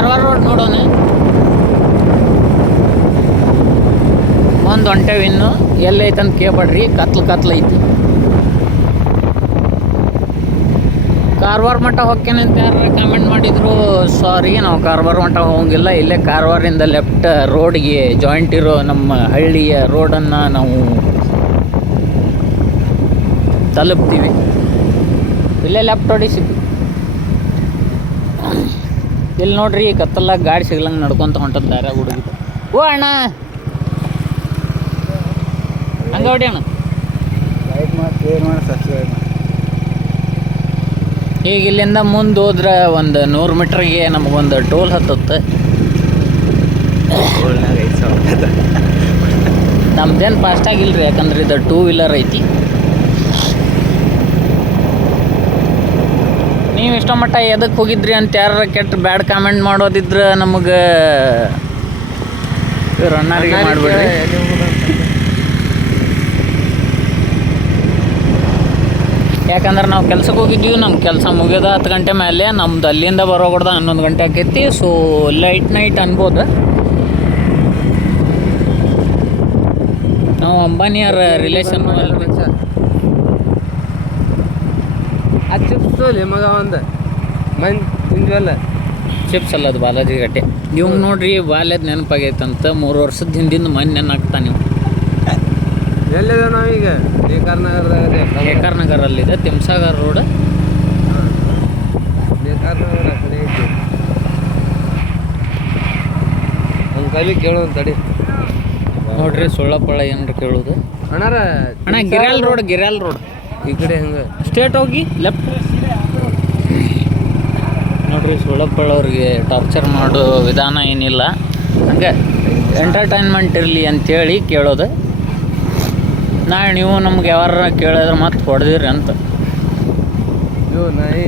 Karwar road ನೋಡೋಣ. ಒಂದು ಹೊಂಟೇವಿ ಇನ್ನು ಎಲ್ಲೈತಂತ ಕೇಳ್ಬೇಡ್ರಿ, ಕತ್ಲು ಐತಿ. ಕಾರವಾರ ಮಠ ಹೋಗ್ತೇನೆ ಅಂತ ಯಾರು ಕಮೆಂಟ್ ಮಾಡಿದ್ರು, ಸಾರಿ ನಾವು ಕಾರವಾರ ಮಠ ಹೋಗಂಗಿಲ್ಲ. ಇಲ್ಲೇ ಕಾರವಾರಿಂದ ಲೆಫ್ಟ್ ರೋಡ್ಗೆ ಜಾಯಿಂಟ್ ಇರೋ ನಮ್ಮ ಹಳ್ಳಿಯ ರೋಡನ್ನು ನಾವು ತಲುಪ್ತೀವಿ. ಇಲ್ಲೇ ಲೆಫ್ಟ್ ಹೊಡಿಸಿದ್ವಿ. ಇಲ್ಲಿ ನೋಡ್ರಿ ಕತ್ತಲ್ಲ ಗಾಡಿ ಸಿಗ್ಲಂಗೆ ನಡ್ಕೊತ ಹೊಂಟದ್ದಾರೆ ಹುಡುಗಿ. ಓ ಅಣ್ಣ ಹಂಗೆ ಹೊಡಿ ಅಣ್ಣ. ಈಗ ಇಲ್ಲಿಂದ ಮುಂದೆ ಹೋದ್ರೆ ಒಂದು 100 ಮೀಟ್ರಿಗೆ ನಮಗೊಂದು ಟೋಲ್ ಹತ್ತುತ್ತೆ. ನಮ್ದೇನು ಫಾಸ್ಟಾಗಿಲ್ರಿ, ಯಾಕಂದ್ರೆ ಇದು 2 ವೀಲರ್ ಐತಿ. ನೀವು ಇಷ್ಟ ಮಟ್ಟ ಎದಕ್ಕೆ ಹೋಗಿದ್ರಿ ಅಂತ ಯಾರು ಕೆಟ್ಟ ಬ್ಯಾಡ್ ಕಾಮೆಂಟ್ ಮಾಡೋದಿದ್ರೆ ನಮಗೆ ರನ್ನರಿಗೆ ಮಾಡಿಬಿಡ್ರಿ. ಯಾಕಂದ್ರೆ ನಾವು ಕೆಲ್ಸಕ್ಕೆ ಹೋಗಿದ್ದೀವಿ, ನಮ್ಮ ಕೆಲಸ ಮುಗಿಯೋದ 10 ಗಂಟೆ ಮೇಲೆ, ನಮ್ದು ಅಲ್ಲಿಂದ ಬರೋಗಡ್ದ 11 ಗಂಟೆ ಆಕೈತಿ. ಸೊ ನೈಟ್ ಅನ್ಬೋದು. ನಾವು ಅಂಬಾನಿಯರ ರಿಲೇಷನ್ ಮಗ ಒಂದು ಮಂದಿ ತಿಂದ್ವಲ್ಲ ಚಿಪ್ಸ್ ಅಲ್ಲ, ಅದು ಬಾಲಾಜಿ ಗಟ್ಟೆ. ಇವ್ ನೋಡ್ರಿ ಬಾಲ್ಯದ ನೆನಪಾಗೈತಂತ 3 ವರ್ಷದ ಹಿಂದಿಂದ ಮನೆ ನೆನಪಾಗ್ತಾನೆ. ನೀವು ಎಲ್ಲಿದೆ ನಾವೀಗ? ನೇಕಾರ ನಗರಲ್ಲಿದೆ, ತಿಮ್ಸಾಗರ್ ರೋಡ್. ನೇಕಾರ ನಗರ ಆ ಕಡೆ ಐತಿ. ಒಂದು ಕೈಲಿ ಕೇಳೋದು ತಡಿ ನೋಡ್ರಿ ಸುಳ್ಳಪಳ್ಳ ಏನ್ರಿ ಕೇಳೋದು. ಅಣ್ಣ ಗಿರ್ಯಾಲ್ ರೋಡ್ ಈ ಕಡೆ ಹೆಂಗೆ ಸ್ಟೇಟ್ ಹೋಗಿ ಲೆಫ್ಟ್. ನೋಡ್ರಿ ಸುಳ್ಳಪ್ಪಳ್ಳವ್ರಿಗೆ ಟಾರ್ಚರ್ ಮಾಡೋ ವಿಧಾನ ಏನಿಲ್ಲ, ಹಂಗೆ ಎಂಟರ್ಟೈನ್ಮೆಂಟ್ ಇರಲಿ ಅಂಥೇಳಿ ಕೇಳೋದು. ನಾಳೆ ನೀವು ನಮ್ಗೆ ಯಾವಾರ ಕೇಳಿದ್ರೆ ಮತ್ತೆ ಹೊಡೆದಿರಿ ಅಂತ. ನಾಯಿ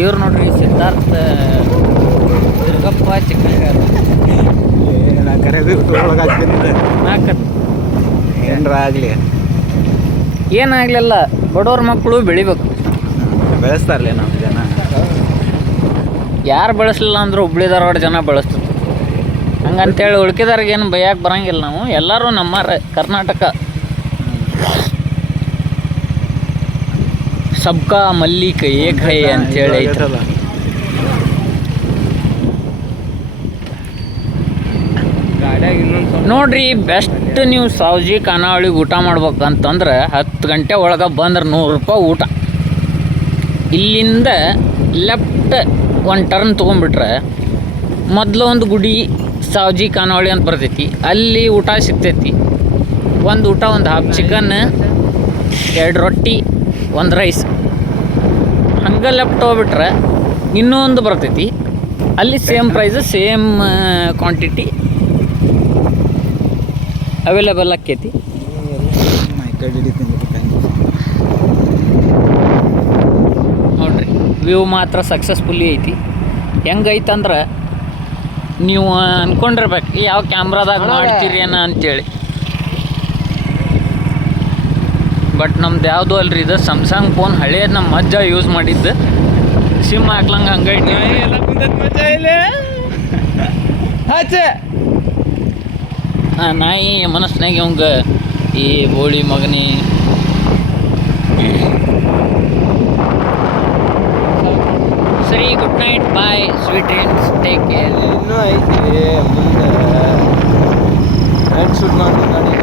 ಇವ್ರು ನೋಡ್ರಿ ಸಿದ್ಧಾರ್ಥ ದುರ್ಗಪ್ಪ ಚಿಕ್ಕನಗರ. ಏನಾರ ಆಗಲಿ ಏನಾಗಲಿಲ್ಲ, ಬಡವ್ರ ಮಕ್ಕಳು ಬೆಳಿಬೇಕು. ಬೆಳೆಸ್ತಾರಲ್ಲ ನಮ್ಮ ಜನ. ಯಾರು ಬೆಳೆಸಲಿಲ್ಲ ಅಂದ್ರೆ ಹುಬ್ಳಿ ಧಾರವಾಡ ಜನ ಬೆಳೆಸ್ತಾರೆ. ಹಂಗಂತೇಳಿ ಉಳ್ಕಿದಾರಿಗೆ ಏನು ಬೈಯಕ್ಕೆ ಬರೋಂಗಿಲ್ಲ. ನಾವು ಎಲ್ಲರೂ ನಮ್ಮಾರ ಕರ್ನಾಟಕ. ಸಬ್ಕಾ ಮಲ್ಲಿಕ ಏಕ್ ಹೈ ಅಂತೇಳಿ ಐತ್ರಲ್ಲ. ನೋಡ್ರಿ ಬೆಸ್ಟ್ ನೀವು ಸಾವ್ಜಿ ಖಾನಾವಳಿಗೆ ಊಟ ಮಾಡ್ಬೇಕಂತಂದ್ರೆ 10 ಗಂಟೆ ಒಳಗೆ ಬಂದ್ರೆ 100 ರೂಪಾಯಿ ಊಟ. ಇಲ್ಲಿಂದ ಲೆಫ್ಟ್ ಒಂದು ಟರ್ನ್ ತೊಗೊಂಡ್ಬಿಟ್ರೆ ಮೊದಲು ಒಂದು ಗುಡಿ ಸಾವ್ಜಿ ಖಾನಾವಳಿ ಅಂತ ಬರ್ತೈತಿ, ಅಲ್ಲಿ ಊಟ ಸಿಗ್ತೈತಿ. ಒಂದು ಊಟ, ಒಂದು ಹಾಫ್ ಚಿಕನ್, 2 ರೊಟ್ಟಿ, 1 ರೈಸ್. ಹಂಗೆ ಲೆಫ್ಟ್ ಹೋಗ್ಬಿಟ್ರೆ ಇನ್ನೊಂದು ಬರ್ತೈತಿ, ಅಲ್ಲಿ same price same quantity available ಆಕೈತಿ. ನೋಡ್ರಿ ವ್ಯೂ ಮಾತ್ರ ಸಕ್ಸಸ್ಫುಲ್ಲಿ ಐತಿ. ಹೆಂಗೈತಂದ್ರೆ ನೀವು ಅಂದ್ಕೊಂಡಿರ್ಬೇಕು ಯಾವ ಕ್ಯಾಮ್ರಾದಾಗ ಮಾಡ್ತೀರಿ ಏನೋ ಅಂತೇಳಿ. ಬಟ್ ನಮ್ದು ಯಾವುದು ಅಲ್ರಿ, ಇದು ಸ್ಯಾಮ್ಸಂಗ್ ಫೋನ್ ಹಳೇದು, ನಮ್ಮ ಅಜ್ಜ ಯೂಸ್ ಮಾಡಿದ್ದು. ಸಿಮ್ ಹಾಕ್ಲಂಗೆ ಹಂಗೈತಿ. ನಾಯಿ ಮನಸ್ಸಿನಾಗ ಅವಂಗ ಈ ಬೋಳಿ ಮಗನಿ. ಸರಿ, ಗುಡ್ ನೈಟ್, ಬಾಯ್, ಸ್ವೀಟ್ ಡ್ರೀಮ್ಸ್, ಟೇಕ್ ಕೇರ್. ಇನ್ನೂ ಐತಿ ಮುಂದೆ ನೈಟ್ ಶೂಟ್ ಮಾಡ್ತೀನಿ.